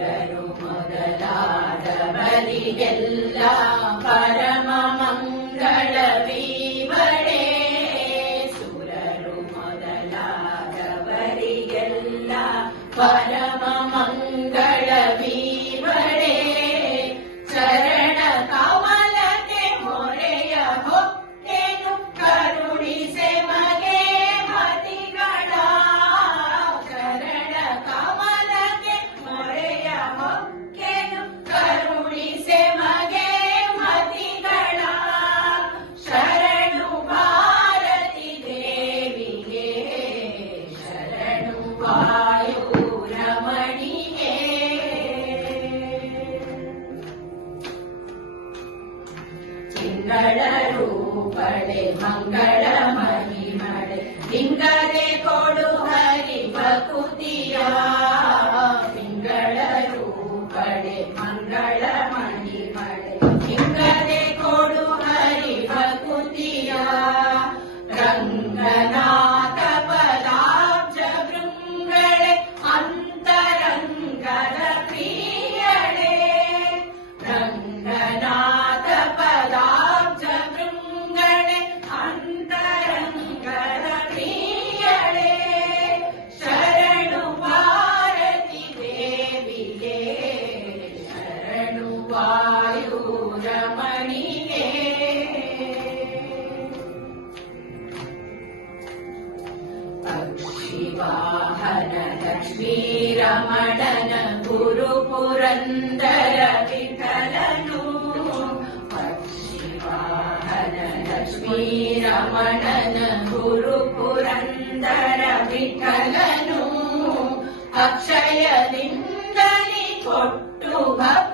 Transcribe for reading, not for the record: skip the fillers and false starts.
ಸುರರು ಮೊದಲಾದವರಿಗೆಲ್ಲ ಪರಮ ಮಂಗಳವೀವಡೆ. ಸುರರು ಮೊದಲಾದವರಿಗೆಲ್ಲ ಪರಮ ಮಂಗಳವೀವಡೆ. ಚರಣ ಕಮಲಕ್ಕೆ ಮೊರೆಯ ಹೊಕ್ಕೆನು ಕರುಣಿಸೆ ಮಗೆ ಮತಿಗಳ. ಚರಣ ಕಮಲಕ್ಕೆ ಮೊರೆಯ ಹೊಕ್ಕೆನು ಕರುಣಿಸೆ ಮಗೆ ಮತಿಗಳ. ಶರಣು ಭಾರತಿ ದೇವಿಗೆ ಶರಣು ವಾಯು ರಮಣಿಗೆ. ತಿಂಗಳ ರೂಪಳೆ ಮಂಗಳ ಮಹಿಮಳೆ ಲಿಂಗದೆ ಕೊಡು ಹರಿ ಭಕುತಿಯ. ತಿಂಗಳ ರೂಪಳೆ ಮಂಗಳ ಮಹಿಮಳೆ ಲಿಂಗದೆ ಕೊಡು ಹರಿ ಭಕುತಿಯ. ರಂಗನಾಥ ಪದಾಬ್ಜ ಭೃಂಗಳೆ ಅಂತರಂಗದ ಪ್ರಿಯಳೆ. ರಂಗನಾಥ ಪದಾಬ್ಜ ಭೃಂಗಳೆ ಅಂತರಂಗದ ಪ್ರಿಯಳೆ. ಶರಣು ಭಾರತಿ ದೇವಿಗೆ ಶರಣು ವಾಯು ರಮಣಿಗೆ. ಪಕ್ಷಿವಾಹನ ಲಕ್ಷ್ಮೀ ರಮಣನ ಗುರು ಪುರಂದರ ವಿಠಲನು. ಪಕ್ಷಿವಾಹನ ಲಕ್ಷ್ಮೀ ರಮಣನ ಗುರು ಪುರಂದರ ವಿಠಲನು. ಅಕ್ಷಯದಿಂದಲಿ ಕೊಟ್ಟು ಭಕ್ತ